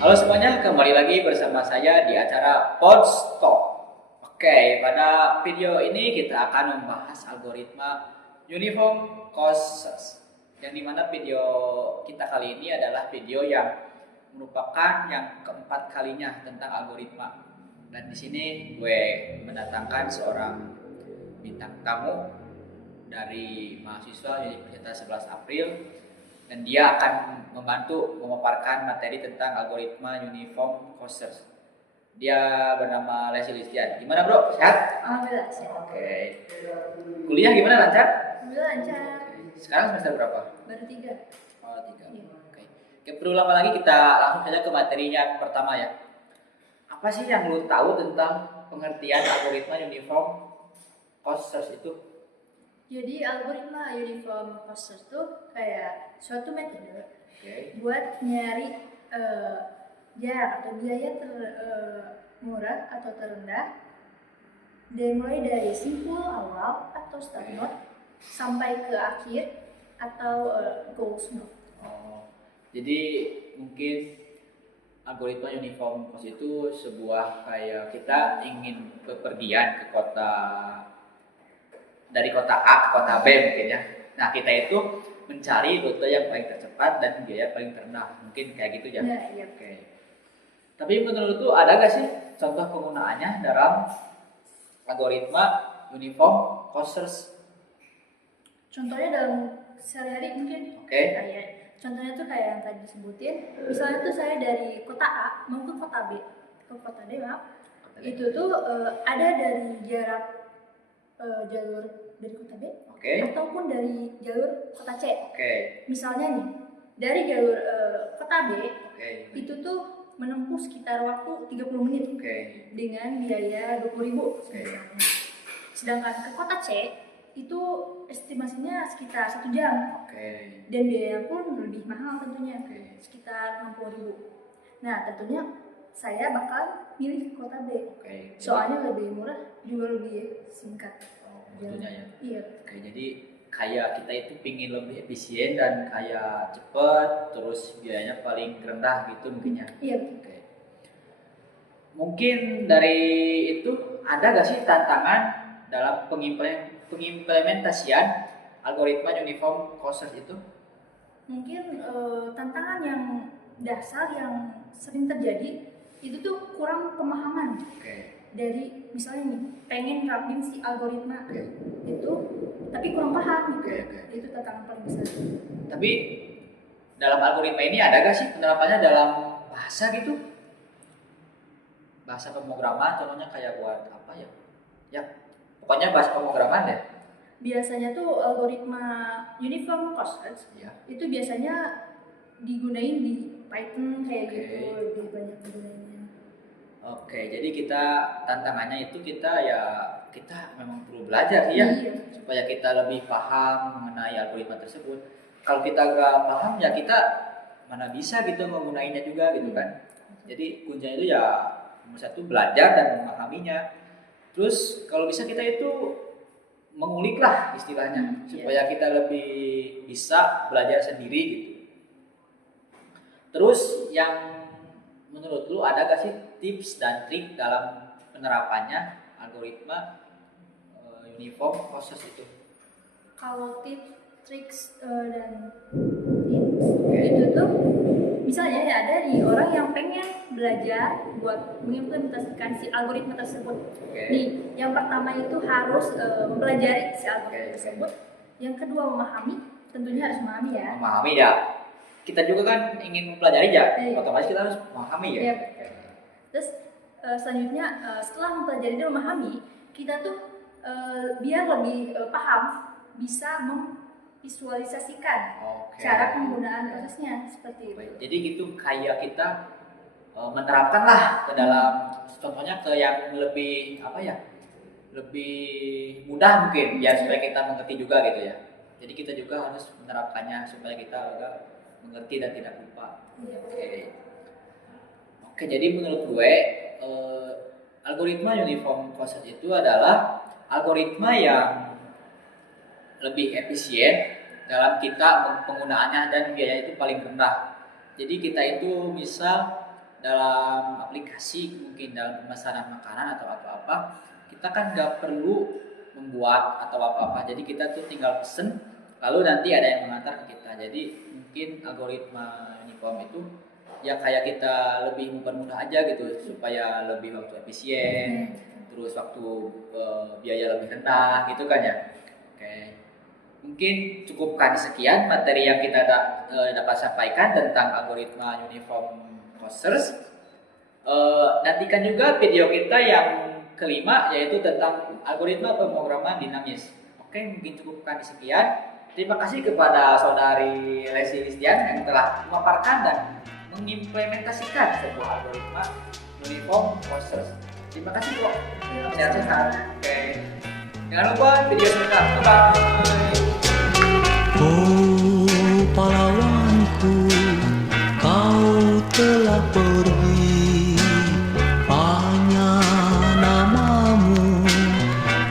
Halo semuanya, kembali lagi bersama saya di acara Podstock. Oke, pada video ini kita akan membahas algoritma Uniform Causes. Yang dimana video kita kali ini adalah video yang merupakan yang keempat kalinya tentang algoritma. Dan di sini gue mendatangkan seorang bintang tamu dari mahasiswa Universitas 11 April, dan dia akan membantu memaparkan materi tentang algoritma uniform causes. Dia bernama Leslie Listian. Gimana bro? Sehat? Alhamdulillah sehat. Oke. Kuliah gimana, lancar? Alhamdulillah lancar. Sekarang semester berapa? Baru 3. Oh 3. Iya. Oke. Oke, perlu lama lagi, kita langsung saja ke materinya pertama ya. Apa sih yang lu tahu tentang pengertian algoritma uniform causes itu? Jadi algoritma uniform causes itu kayak suatu metode Oke. buat nyari jarak atau biaya termurah atau terendah mulai dari simpul awal atau start node sampai ke akhir atau goals node. Oh, jadi mungkin algoritma uniform cost itu sebuah kayak kita ingin bepergian ke kota, dari kota A ke kota B mungkin ya. Nah, kita itu mencari rute yang paling tercepat dan biaya paling terendah. Mungkin kayak gitu ya. Nah, iya. Oke. Tapi menurut lu ada gak sih contoh penggunaannya dalam algoritma uniform causes? Contohnya dalam sehari-hari mungkin Oke. kayak contohnya tuh kayak yang tadi disebutin, misalnya tuh saya dari kota A mau ke kota B, ke kota D maaf, itu tuh ada dari jarak jalur dari kota B, Oke. ataupun dari jalur kota C. Oke. Misalnya nih dari jalur kota B Oke. itu tuh menempuh sekitar waktu 30 menit Oke. dengan biaya 20.000 Oke. misalnya. Sedangkan ke kota C itu estimasinya sekitar 1 jam. Oke. Dan biaya pun lebih mahal tentunya, Oke. sekitar 60.000. Nah tentunya saya bakal milih ke kota B, Oke. soalnya lebih murah juga lebih singkat. Oh, tentunya ya. Iya. Oke, jadi kayak kita itu pingin lebih efisien dan kayak cepet, terus biayanya paling rendah gitu mungkin ya. Iya. Oke. Mungkin dari itu ada gak sih tantangan dalam pengimplementasian algoritma uniform causes itu? Mungkin tantangan yang dasar yang sering terjadi itu tuh kurang pemahaman Oke. dari misalnya nih pengen nerapin si algoritma Oke. itu tapi kurang paham gitu. Oke, oke. Itu tantangan paling besar. Tapi dalam algoritma ini ada gak sih penerapannya dalam bahasa gitu? Bahasa pemrograman contohnya kayak buat apa ya? Ya, pokoknya bahasa pemrograman deh. Biasanya tuh algoritma uniform causes Iya. itu biasanya digunain di Python kayak Oke. gitu, lebih banyak digunainnya. Oke, jadi kita tantangannya itu kita memang perlu belajar ya, Iya. supaya kita lebih paham mengenai algoritma tersebut. Kalau kita nggak paham ya kita mana bisa gitu menggunainnya juga gitu kan. Jadi kuncinya itu ya nomor satu belajar dan memahaminya. Terus kalau bisa kita itu mengulik lah istilahnya, Iya. supaya kita lebih bisa belajar sendiri gitu. Terus yang menurut lu ada gak sih tips dan trik dalam penerapannya algoritma uniform causes itu? Kalau tips, triks dan tips itu tuh misalnya ya ada nih orang yang pengen belajar buat mengimplementasikan si algoritma tersebut. Oke. Nih, yang pertama itu harus mempelajari si algoritma Oke. tersebut. Yang kedua memahami, tentunya harus memahami ya. Memahami ya. Kita juga kan ingin mempelajari ya, Iya. otomatis kita harus memahami ya. Iya, betul. Terus selanjutnya setelah mempelajari dan memahami, kita tuh biar lebih paham bisa memvisualisasikan Oke. cara penggunaan prosesnya seperti itu. Baik. Jadi gitu kayak kita menerapkan lah ke dalam, contohnya ke yang lebih apa ya, lebih mudah mungkin ya, supaya kita mengerti juga gitu ya. Jadi kita juga harus menerapkannya supaya kita agak mengerti dan tidak lupa. Iya. Oke, jadi menurut gue algoritma uniform causes itu adalah algoritma yang lebih efisien dalam kita penggunaannya dan biaya itu paling rendah. Jadi kita itu bisa dalam aplikasi, mungkin dalam pemesanan makanan atau apa-apa, kita kan nggak perlu membuat atau apa-apa. Jadi kita tuh tinggal pesen, lalu nanti ada yang mengantar ke kita. Jadi mungkin algoritma Uniform itu ya kayak kita lebih mempermudah aja gitu supaya lebih waktu efisien, terus waktu biaya lebih rendah gitu kan ya. Oke. Mungkin cukupkan sekian materi yang kita dapat sampaikan tentang algoritma Uniform Courses. Nantikan juga video kita yang kelima, yaitu tentang algoritma pemrograman dinamis. Oke, mungkin cukupkan sekian. Terima kasih kepada saudari Lesti Listian yang telah memaparkan dan mengimplementasikan sebuah algoritma Uniform Courses. Terima kasih kok. Sehat-sehat. Oke. Jangan lupa video selanjutnya. Bye. Oh pahlawanku, kau telah